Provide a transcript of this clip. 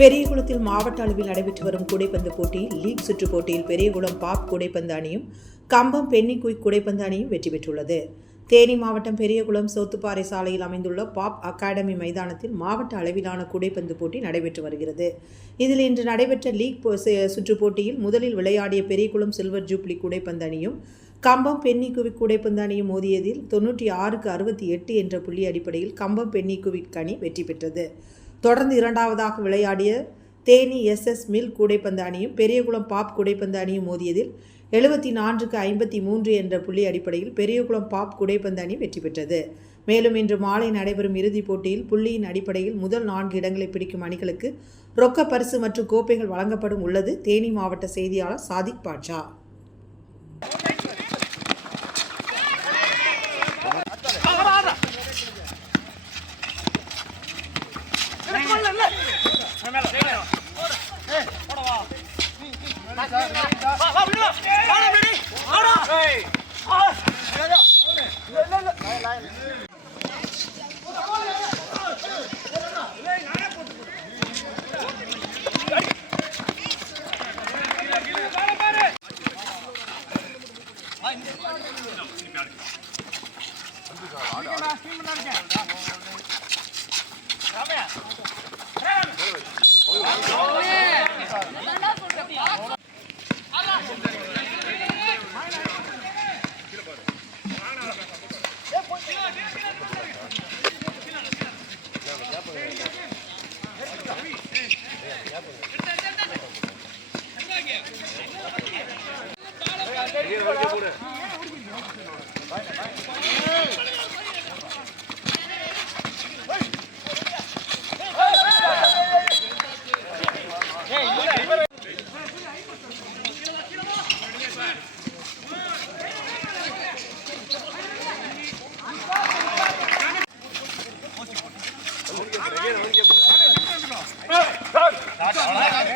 பெரியகுளத்தில் மாவட்ட அளவில் நடைபெற்று வரும் கூடைப்பந்து போட்டியில் லீக் சுற்றுப் போட்டியில் பெரியகுளம் பாப் கூடைப்பந்து அணியும் கம்பம் பென்னிக்குயிக் கூடைப்பந்து அணியும் வெற்றி பெற்றுள்ளது. தேனி மாவட்டம் பெரியகுளம் சோத்துப்பாறை சாலையில் அமைந்துள்ள பாப் அகாடமி மைதானத்தில் மாவட்ட அளவிலான கூடைப்பந்து போட்டி நடைபெற்று வருகிறது. இதில் இன்று நடைபெற்ற லீக் சுற்றுப் போட்டியில் முதலில் விளையாடிய பெரியகுளம் சில்வர் ஜூப்ளி கூடைப்பந்து அணியும் கம்பம் பென்னி குவிக் கூடைப்பந்து அணியும் மோதியதில் தொன்னூற்றி ஆறுக்கு அறுபத்தி எட்டு என்ற புள்ளி அடிப்படையில் கம்பம் பென்னி குவிக் அணி வெற்றி பெற்றது. தொடர்ந்து இரண்டாவதாக விளையாடிய தேனி எஸ்எஸ் மில் கூடைப்பந்து அணியும் பெரியகுளம் பாப் கூடைப்பந்து அணியும் மோதியதில் எழுபத்தி நான்குக்கு ஐம்பத்தி மூன்று என்ற புள்ளி அடிப்படையில் பெரியகுளம் பாப் கூடைப்பந்து அணி வெற்றி பெற்றது. மேலும் இன்று மாலை நடைபெறும் இறுதிப் போட்டியில் புள்ளியின் அடிப்படையில் முதல் நான்கு இடங்களை பிடிக்கும் அணிகளுக்கு ரொக்க பரிசு மற்றும் கோப்பைகள் வழங்கப்படும் உள்ளது. தேனி மாவட்ட செய்தியாளர் சாதிக் பாட்ஷா. இருக்கேன் Start, start, start.